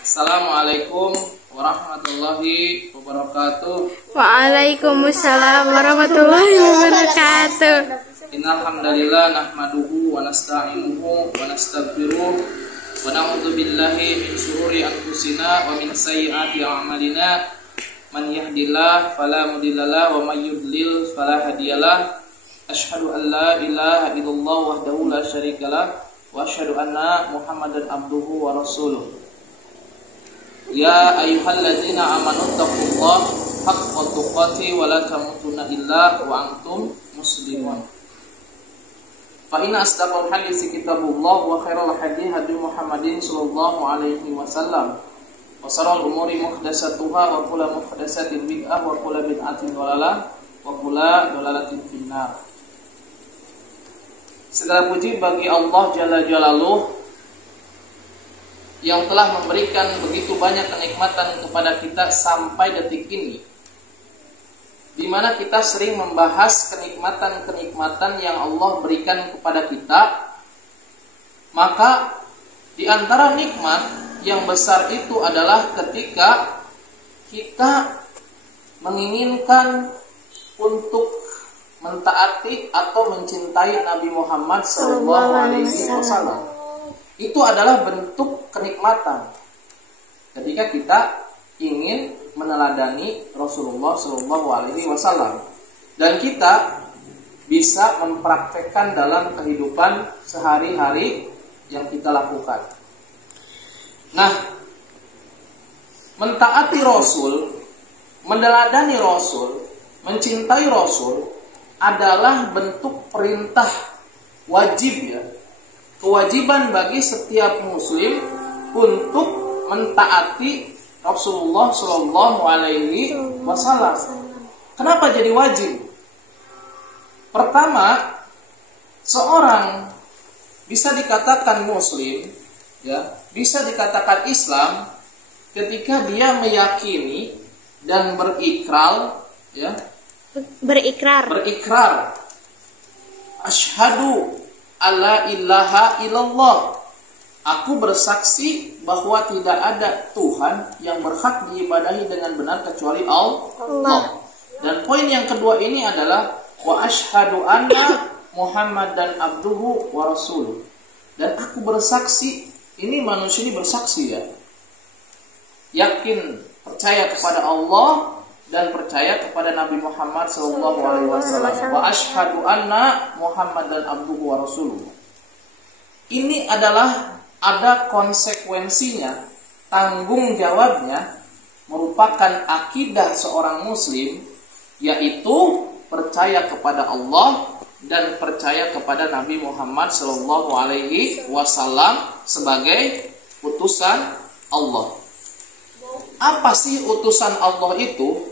Assalamualaikum warahmatullahi wabarakatuh. Waalaikumsalam warahmatullahi wabarakatuh. Innal hamdalillah nahmaduhu wa nasta'inuhu wa nastaghfiruh wa na'udzu billahi min syururi anfusina wa min sayyiati a'malina. Man yahdihillahu fala mudhillalah wa may yudlil fala hadiyalah. Asyhadu an la ilaha illallah wahdahu la syarikalah wa asyhadu anna Muhammadan abduhu wa rasuluh. Ya ayyuhalladzina amanu taqullaha haqqa tuqatih wa la tamutunna illa wa antum muslimun. Fa inna asdaqal hadits kitabullah wa khairal hadi hadi Muhammadin sallallahu alaihi wasallam. Wa sharral umuri muhdatsatuha wa kullu muhdatsatin bid'ah wa kullu bid'atin dhalalah wa kullu dhalalatin finnar. Segala puji bagi Allah Jalla Jalaluh yang telah memberikan begitu banyak kenikmatan kepada kita sampai detik ini, di mana kita sering membahas kenikmatan-kenikmatan yang Allah berikan kepada kita. Maka di antara nikmat yang besar itu adalah ketika kita menginginkan untuk mentaati atau mencintai Nabi Muhammad SAW. Itu adalah bentuk kenikmatan ketika kita ingin meneladani Rasulullah SAW, dan kita bisa mempraktekkan dalam kehidupan sehari-hari yang kita lakukan. Nah, mentaati Rasul, meneladani Rasul, mencintai Rasul adalah bentuk perintah wajib, ya, kewajiban bagi setiap muslim untuk mentaati Rasulullah Shallallahu Alaihi Wasallam. Kenapa jadi wajib? Pertama, seorang bisa dikatakan muslim, ya, bisa dikatakan Islam ketika dia meyakini dan berikrar, ya, berikrar asyhadu alla ilaha illallah, aku bersaksi bahwa tidak ada Tuhan yang berhak diibadahi dengan benar kecuali Allah. Dan poin yang kedua ini adalah wa asyhadu anna Muhammadan abduhu wa rasuluh, dan aku bersaksi, ini manusia ini bersaksi, ya, yakin percaya kepada Allah dan percaya kepada Nabi Muhammad SAW. Wa asyhadu anna Muhammadan abduhu wa rasuluh. Ini adalah ada konsekuensinya, tanggung jawabnya, merupakan akidah seorang muslim, yaitu percaya kepada Allah dan percaya kepada Nabi Muhammad SAW sebagai utusan Allah. Apa sih utusan Allah itu?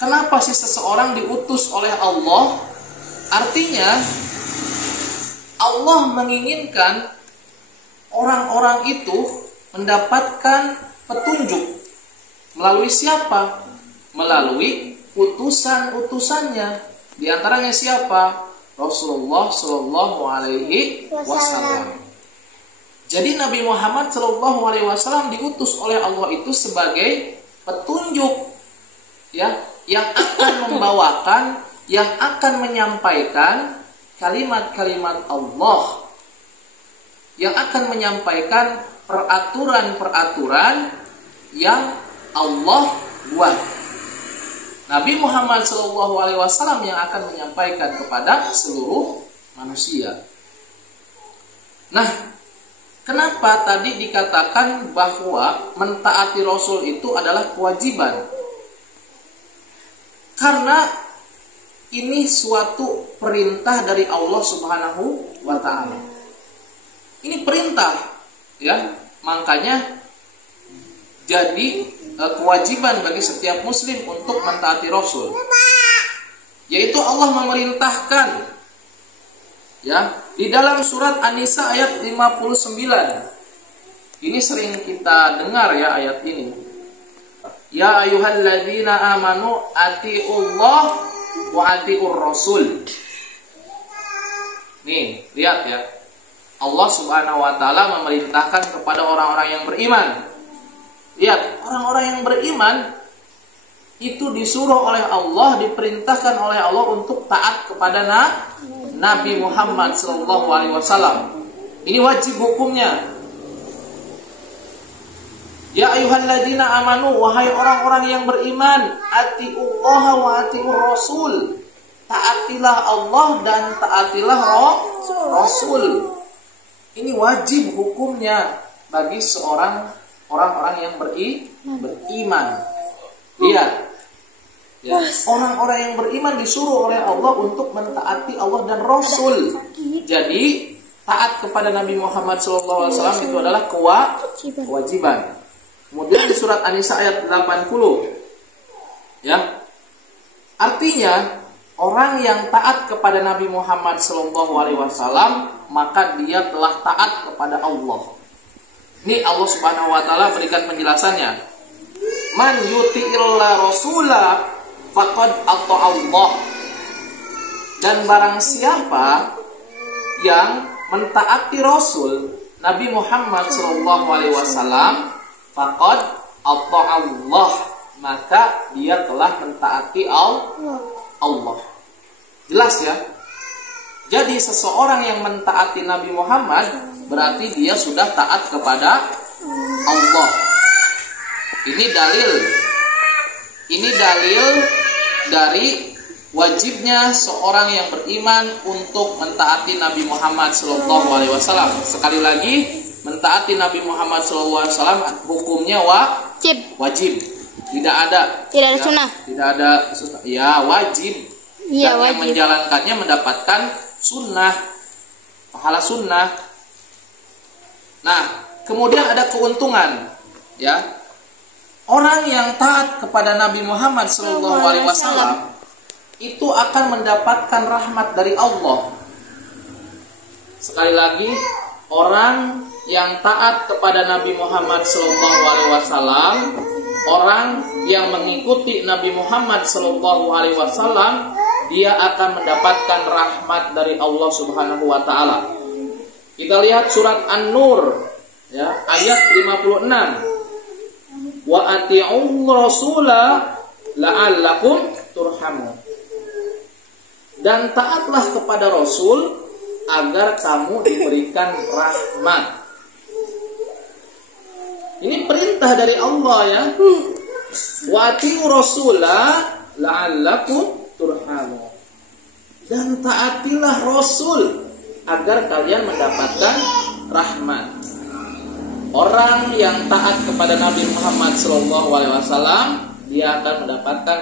Kenapa sih seseorang diutus oleh Allah? Artinya Allah menginginkan orang-orang itu mendapatkan petunjuk. Melalui siapa? Melalui utusan-utusannya. Di antaranya siapa? Rasulullah Shallallahu Alaihi Wasallam. Jadi Nabi Muhammad Shallallahu Alaihi Wasallam diutus oleh Allah itu sebagai petunjuk, ya, yang akan membawakan, yang akan menyampaikan kalimat-kalimat Allah, yang akan menyampaikan peraturan-peraturan yang Allah buat. Nabi Muhammad SAW yang akan menyampaikan kepada seluruh manusia. Nah, kenapa tadi dikatakan bahwa mentaati Rasul itu adalah kewajiban? Karena ini suatu perintah dari Allah Subhanahu wa Ta'ala. Ini perintah, ya, makanya jadi kewajiban bagi setiap muslim untuk mentaati Rasul. Yaitu Allah memerintahkan, ya, di dalam surat An-Nisa ayat 59. Ini sering kita dengar, ya, ayat ini. Ya ayyuhalladzina amanu atiullah wa atiur rasul. Nih, lihat, ya. Allah Subhanahu wa taala memerintahkan kepada orang-orang yang beriman Lihat, orang-orang yang beriman itu disuruh oleh Allah, diperintahkan oleh Allah untuk taat kepada Nabi Muhammad SAW. Ini wajib hukumnya. Ya ayyuhalladzina amanu, wahai orang-orang yang beriman, atiullaha wa atiur rasul. Taatilah Allah dan taatilah Rasul. Ini wajib hukumnya bagi orang-orang yang beriman. Lihat, ya, orang-orang yang beriman disuruh oleh Allah untuk mentaati Allah dan Rasul. Jadi taat kepada Nabi Muhammad SAW itu adalah kewajiban. Kemudian di surat An-Nisa ayat 80, ya, artinya orang yang taat kepada Nabi Muhammad SAW maka dia telah taat kepada Allah. Ini Allah Subhanahu Wa Taala berikan penjelasannya. Man yuti'illah rasula faqad ata'allah. Dan barang siapa yang mentaati Rasul Nabi Muhammad SAW, faqad ata'allah, maka dia telah mentaati Allah. Jelas ya? Jadi seseorang yang mentaati Nabi Muhammad berarti dia sudah taat kepada Allah. Ini dalil dari wajibnya seorang yang beriman untuk mentaati Nabi Muhammad SAW. Sekali lagi, mentaati Nabi Muhammad SAW hukumnya wajib. Tidak ada sunnah. Tidak ada sunnah. Ya, wajib. Iya, Dan yang wajib. menjalankannya mendapatkan sunnah, pahala sunnah. Nah, kemudian ada keuntungan, ya. Orang yang taat kepada Nabi Muhammad SAW itu akan mendapatkan rahmat dari Allah. Sekali lagi, orang yang taat kepada Nabi Muhammad SAW, orang yang mengikuti Nabi Muhammad SAW, dia akan mendapatkan rahmat dari Allah Subhanahu Wa Taala. Kita lihat surat An-Nur, ya, ayat 56. Wa ati'ur rasula la'allakum turhamun. Dan taatlah kepada Rasul agar kamu diberikan rahmat. Ini perintah dari Allah, ya. Wa ati'ur rasula la'allakum turhamun. Dan taatilah Rasul agar kalian mendapatkan rahmat. Orang yang taat kepada Nabi Muhammad SAW, dia akan mendapatkan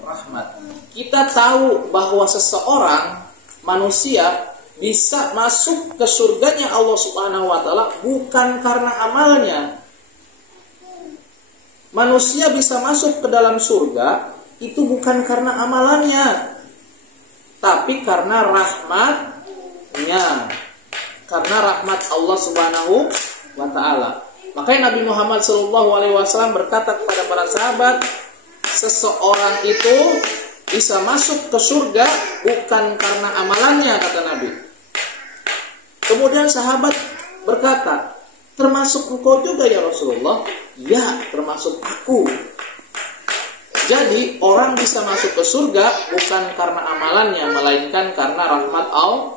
rahmat. Kita tahu bahwa seseorang manusia bisa masuk ke surganya Allah Subhanahu Wa Taala bukan karena amalnya. Manusia bisa masuk ke dalam surga itu bukan karena amalannya, tapi karena rahmatnya, karena rahmat Allah Subhanahu Wa Taala. Makanya Nabi Muhammad SAW berkata kepada para sahabat, seseorang itu bisa masuk ke surga bukan karena amalannya, kata Nabi. Kemudian sahabat berkata, termasuk engkau juga ya Rasulullah? Ya, termasuk aku. Jadi orang bisa masuk ke surga bukan karena amalannya, melainkan karena rahmat Allah.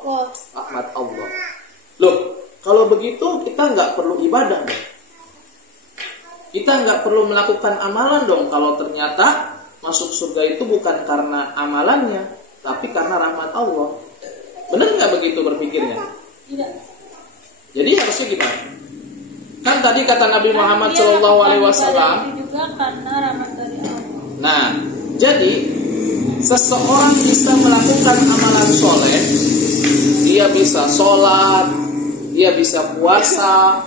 Loh, kalau begitu kita nggak perlu ibadah dong. Kita nggak perlu melakukan amalan dong. Kalau ternyata masuk surga itu bukan karena amalannya, tapi karena rahmat Allah. Benar nggak begitu berpikirnya? Tidak. Jadi harusnya gimana? Kan tadi kata Nabi Muhammad SAW. Juga karena rahmat dari Allah. Nah, jadi seseorang bisa melakukan amalan soleh, dia bisa sholat, dia bisa puasa,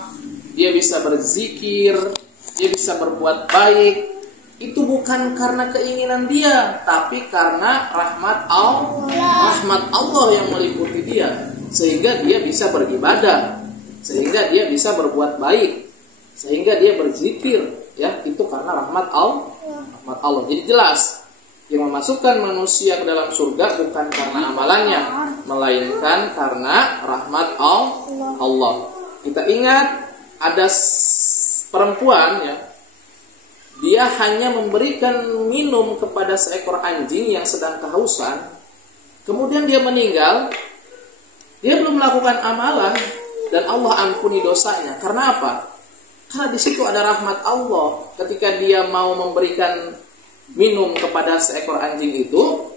dia bisa berzikir, dia bisa berbuat baik. Itu bukan karena keinginan dia, tapi karena rahmat Allah yang meliputi dia, sehingga dia bisa beribadah, sehingga dia bisa berbuat baik, sehingga dia berzikir, ya, itu karena rahmat Allah. Jadi jelas, yang memasukkan manusia ke dalam surga bukan karena amalannya, melainkan karena rahmat Allah. Kita ingat ada perempuan, ya, dia hanya memberikan minum kepada seekor anjing yang sedang kehausan, kemudian dia meninggal, dia belum melakukan amalan dan Allah ampuni dosanya. Karena apa? Karena di situ ada rahmat Allah. Ketika dia mau memberikan minum kepada seekor anjing itu,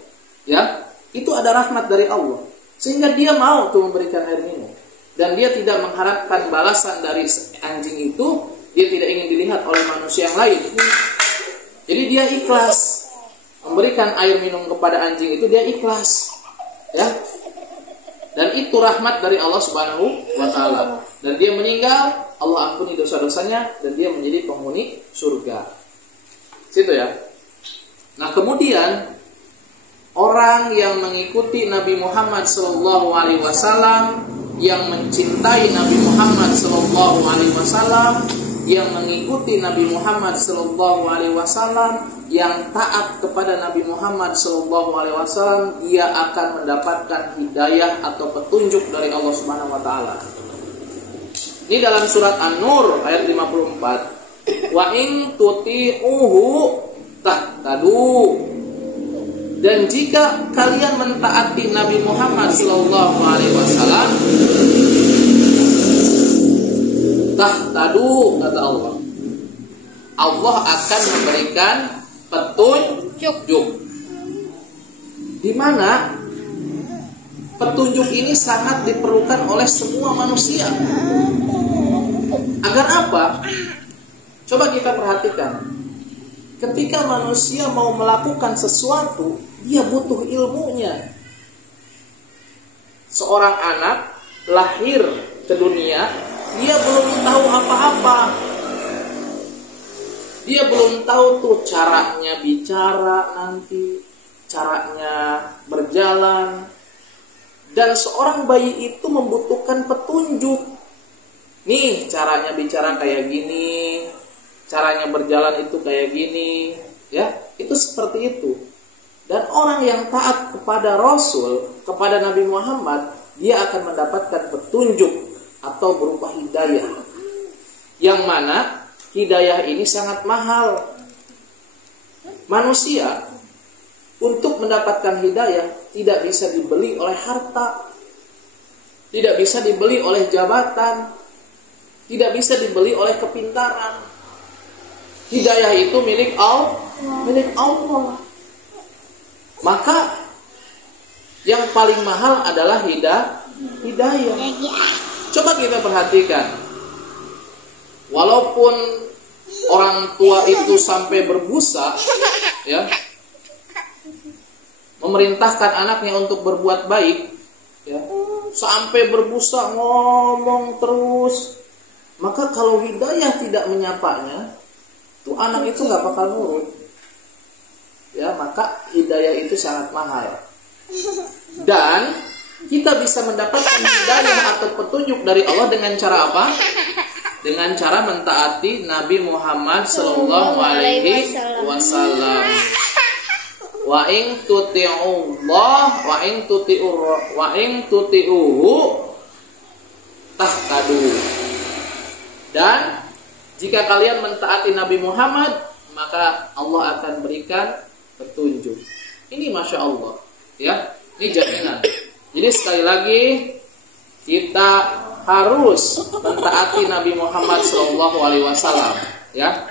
ya, itu ada rahmat dari Allah. Sehingga dia mau tuh memberikan air minum. Dan dia tidak mengharapkan balasan dari anjing itu, dia tidak ingin dilihat oleh manusia yang lain. Jadi dia ikhlas memberikan air minum kepada anjing itu, dia ikhlas, ya. Dan itu rahmat dari Allah Subhanahu wa taala. Dan dia meninggal, Allah ampuni dosa-dosanya dan dia menjadi penghuni surga. Situ ya. Nah, kemudian orang yang mengikuti Nabi Muhammad SAW, yang mencintai Nabi Muhammad SAW, yang mengikuti Nabi Muhammad SAW, yang taat kepada Nabi Muhammad SAW, dia akan mendapatkan hidayah atau petunjuk dari Allah Subhanahu wa taala. Ini dalam surat An-Nur ayat 54. Wa in tuti'uhu tahtadu. Dan jika kalian mentaati Nabi Muhammad SAW, tahtadu, kata Allah, Allah akan memberikan petunjuk. Di mana petunjuk ini sangat diperlukan oleh semua manusia. Agar apa? Coba kita perhatikan. Ketika manusia mau melakukan sesuatu, dia butuh ilmunya. Seorang anak lahir ke dunia, dia belum tahu apa-apa. Dia belum tahu tuh caranya bicara nanti, caranya berjalan. Dan seorang bayi itu membutuhkan petunjuk. Nih, caranya bicara kayak gini, caranya berjalan itu kayak gini, ya, itu seperti itu. Dan orang yang taat kepada Rasul, kepada Nabi Muhammad, dia akan mendapatkan petunjuk atau berupa hidayah. Yang mana hidayah ini sangat mahal. Manusia untuk mendapatkan hidayah tidak bisa dibeli oleh harta, tidak bisa dibeli oleh jabatan, tidak bisa dibeli oleh kepintaran. Hidayah itu milik Allah. Maka yang paling mahal adalah hidayah. Coba kita perhatikan. Walaupun orang tua itu sampai berbusa, ya, memerintahkan anaknya untuk berbuat baik, ya, sampai berbusa ngomong terus, maka kalau hidayah tidak menyapanya, tuh anak itu nggak bakal nurut. Ya, maka hidayah itu sangat mahal. Dan kita bisa mendapatkan hidayah atau petunjuk dari Allah dengan cara apa? Dengan cara mentaati Nabi Muhammad sallallahu alaihi wasallam. Wa in tuti'ullah wa in tuti'uhu tahtadu. Dan jika kalian mentaati Nabi Muhammad, maka Allah akan berikan petunjuk. Ini Masya Allah, ya, ini jaminan. Jadi sekali lagi kita harus mentaati Nabi Muhammad SAW, ya.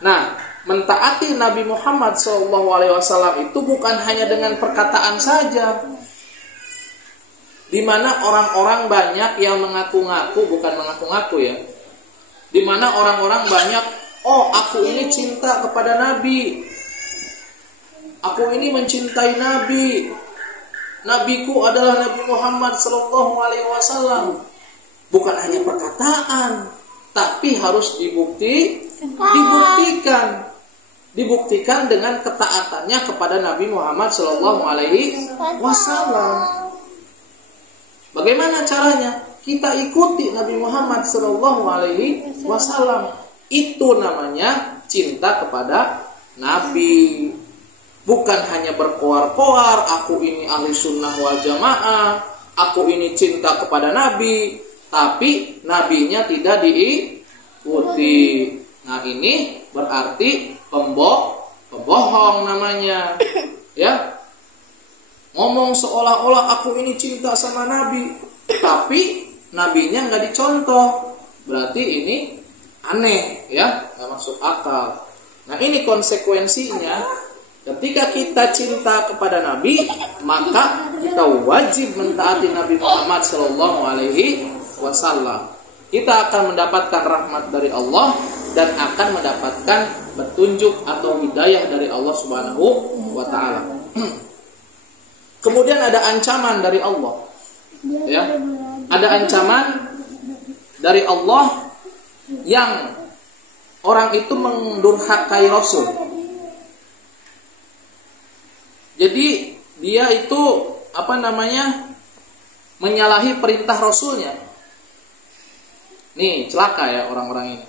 Nah, mentaati Nabi Muhammad SAW itu bukan hanya dengan perkataan saja. Di mana orang-orang banyak yang mengaku-ngaku, bukan mengaku-ngaku ya. Di mana orang-orang banyak, oh aku ini cinta kepada Nabi, aku ini mencintai Nabi, Nabiku adalah Nabi Muhammad SAW. Bukan hanya perkataan, tapi harus dibuktikan dengan ketaatannya kepada Nabi Muhammad SAW. Bagaimana caranya? Kita ikuti Nabi Muhammad SAW. Itu namanya cinta kepada Nabi. Bukan hanya berkoar-koar, aku ini ahli sunnah wal jamaah, aku ini cinta kepada Nabi, tapi Nabinya tidak diikuti. Nah, ini berarti pembohong namanya. Ya. Ngomong seolah-olah aku ini cinta sama Nabi, tapi nabinya nggak dicontoh. Berarti ini aneh, ya, nggak masuk akal. Nah, ini konsekuensinya. Ketika kita cinta kepada Nabi, maka kita wajib mentaati Nabi Muhammad SAW. Kita akan mendapatkan rahmat dari Allah dan akan mendapatkan petunjuk atau hidayah dari Allah Subhanahu wa Ta'ala. Kemudian ada ancaman dari Allah. Ya, ada ancaman dari Allah yang orang itu mendurhakai Rasul. Jadi dia itu menyalahi perintah Rasulnya. Nih, celaka ya orang-orang ini.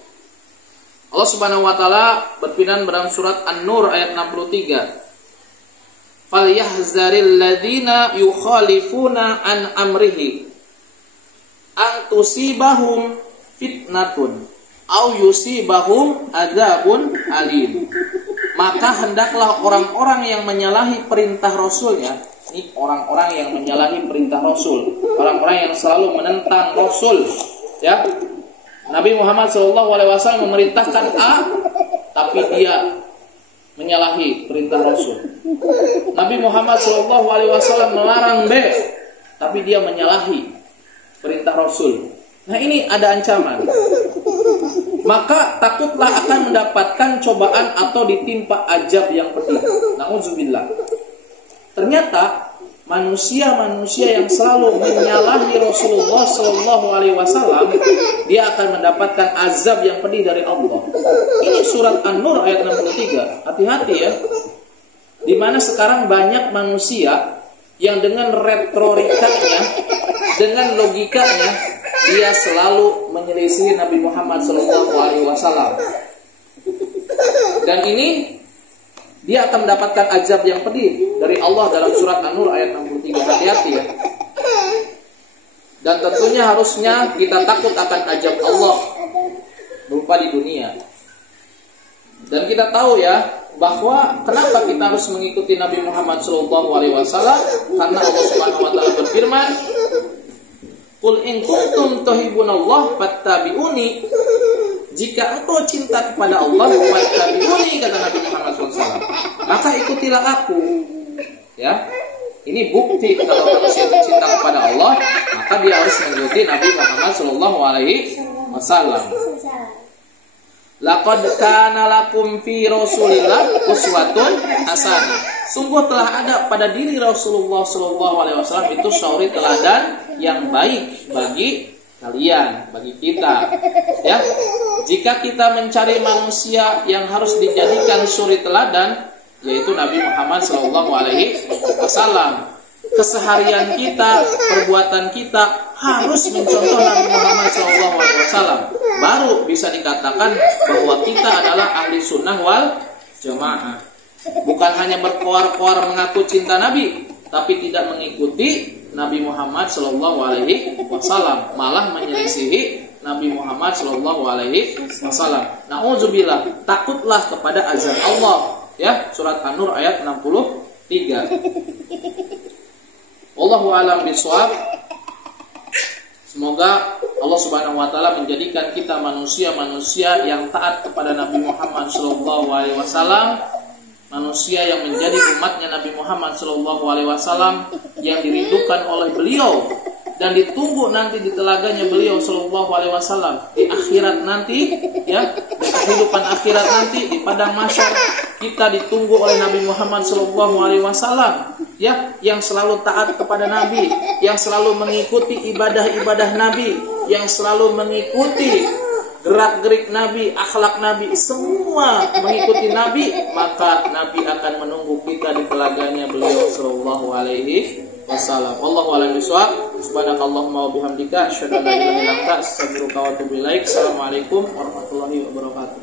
Allah Subhanahu wa Ta'ala berfirman dalam surat An-Nur ayat 63. Falyahzaril ladzina yukhalifuna an amrihi an tusibahum fitnatun au yusibahum adzabun alim. Maka hendaklah orang-orang yang menyalahi perintah Rasulnya. Ini orang-orang yang menyalahi perintah Rasul, orang-orang yang selalu menentang Rasul, ya. Nabi Muhammad SAW memerintahkan A, tapi dia menyalahi perintah Rasul. Nabi Muhammad SAW melarang B, tapi dia menyalahi perintah Rasul. Nah, ini ada ancaman. Maka takutlah akan mendapatkan cobaan atau ditimpa azab yang pedih. Nauzubillah. Ternyata manusia-manusia yang selalu menyalahi Rasulullah SAW, dia akan mendapatkan azab yang pedih dari Allah. Ini surat An-Nur ayat 63. Hati-hati ya. Di mana sekarang banyak manusia yang dengan retorikanya, dengan logikanya, dia selalu menyelisih Nabi Muhammad SAW. Dan ini dia akan mendapatkan azab yang pedih dari Allah dalam surat An-Nur ayat 63. Hati-hati ya. Dan tentunya harusnya kita takut akan azab Allah berupa di dunia. Dan kita tahu ya bahwa kenapa kita harus mengikuti Nabi Muhammad SAW, karena Allah Subhanahu wa Ta'ala berfirman, "Qul in kuntum tuhibbunallah fattabi'uni." Jika engkau cinta kepada Allah, fattabi'uni, kata Nabi Muhammad SAW, maka ikutilah aku. Ya, ini bukti kalau manusia cinta kepada Allah, maka dia harus mengikuti Nabi Muhammad SAW. Laqad kana lakum fi Rasulillah uswatun hasanah. Sungguh telah ada pada diri Rasulullah SAW itu suri teladan yang baik bagi kalian, bagi kita. Ya, jika kita mencari manusia yang harus dijadikan suri teladan, yaitu Nabi Muhammad SAW. Keseharian kita, perbuatan kita harus mencontoh Nabi Muhammad SAW. Baru bisa dikatakan bahwa kita adalah ahli sunnah wal jamaah. Bukan hanya berkoar-koar mengaku cinta Nabi, tapi tidak mengikuti Nabi Muhammad SAW, malah menyelisihi Nabi Muhammad SAW. Nauzubillah, takutlah kepada azab Allah. Ya, surat An-Nur ayat 63. Wallahu a'lam bishawab. Semoga Allah Subhanahu wa Ta'ala menjadikan kita manusia-manusia yang taat kepada Nabi Muhammad SAW, manusia yang menjadi umatnya Nabi Muhammad SAW, yang dirindukan oleh beliau dan ditunggu nanti di telaganya beliau SAW di akhirat nanti, ya, di kehidupan akhirat nanti di padang mahsyar. Kita ditunggu oleh Nabi Muhammad SAW, ya, yang selalu taat kepada Nabi, yang selalu mengikuti ibadah-ibadah Nabi, yang selalu mengikuti gerak-gerik Nabi, akhlak Nabi, semua mengikuti Nabi, maka Nabi akan menunggu kita di telaganya beliau sallallahu alaihi wasallam. Wallahu a'lam bishawab. Subhanakallahumma wa bihamdika asyhadu an la ilaha illa anta astaghfiruka wa atubu ilaik. Assalamualaikum warahmatullahi wabarakatuh.